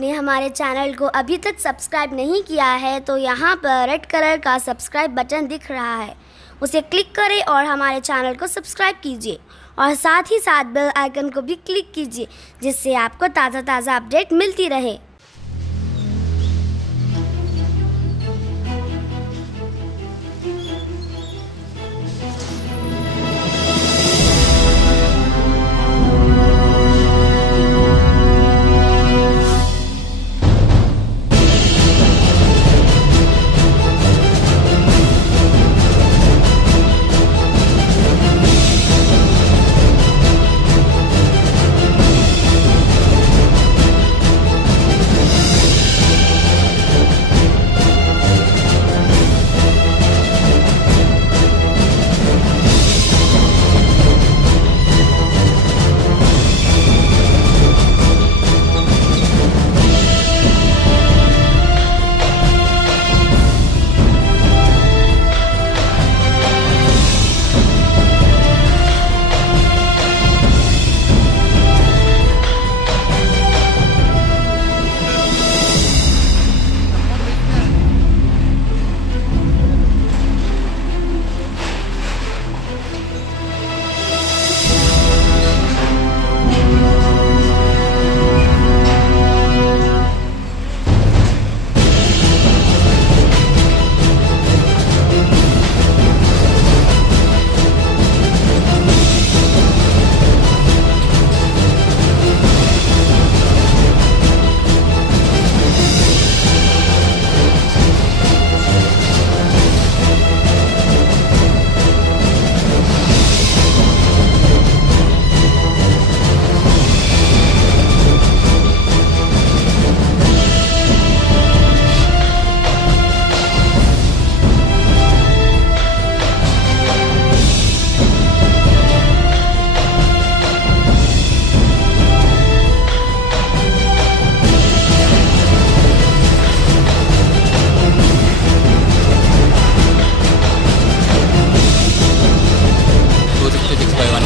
आपने हमारे चैनल को अभी तक सब्सक्राइब नहीं किया है तो यहाँ पर रेड कलर का सब्सक्राइब बटन दिख रहा है, उसे क्लिक करें और हमारे चैनल को सब्सक्राइब कीजिए और साथ ही साथ बेल आइकन को भी क्लिक कीजिए, जिससे आपको ताज़ा अपडेट मिलती रहे।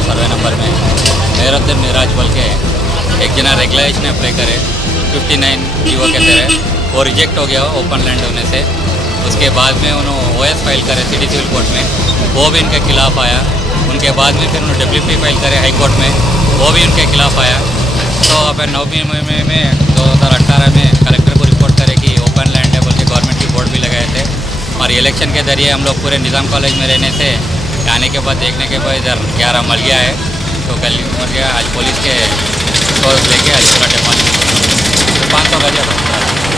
सर्वे नंबर में मेहरुद्दीन मिराज बोल के एक जना रेगुलेशन अप्लाई करे 59 जीवो के तरह वो रिजेक्ट हो गया ओपन लैंड होने से। उसके बाद में उन्होंने OS फाइल करे सिटी सिविल कोर्ट में, वो भी इनके खिलाफ आया। उनके बाद में फिर उन्होंने WP फाइल करे हाई कोर्ट में, वो भी उनके खिलाफ आया। तो अब 9वीं महीने में 2018 में कलेक्टर को रिपोर्ट करे कि ओपन लैंड है बोल के गवर्नमेंट की बोर्ड भी लगाए थे। और इलेक्शन के जरिए हम लोग पूरे निज़ाम कॉलेज में रहने से आने के बाद देखने के बाद इधर 11 मल गया है, तो गली मर गया। आज पुलिस के सोर्स लेके आज पूरा डेमोलिश 500 गज।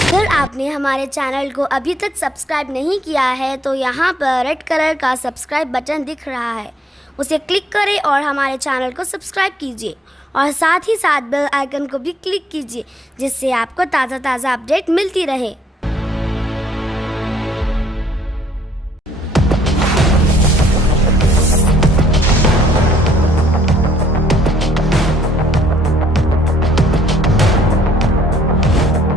अगर आपने हमारे चैनल को अभी तक सब्सक्राइब नहीं किया है तो यहाँ पर रेड कलर का सब्सक्राइब बटन दिख रहा है, उसे क्लिक करें और हमारे चैनल को सब्सक्राइब कीजिए और साथ ही साथ बेल आइकन को भी क्लिक कीजिए, जिससे आपको ताज़ा अपडेट मिलती रहे।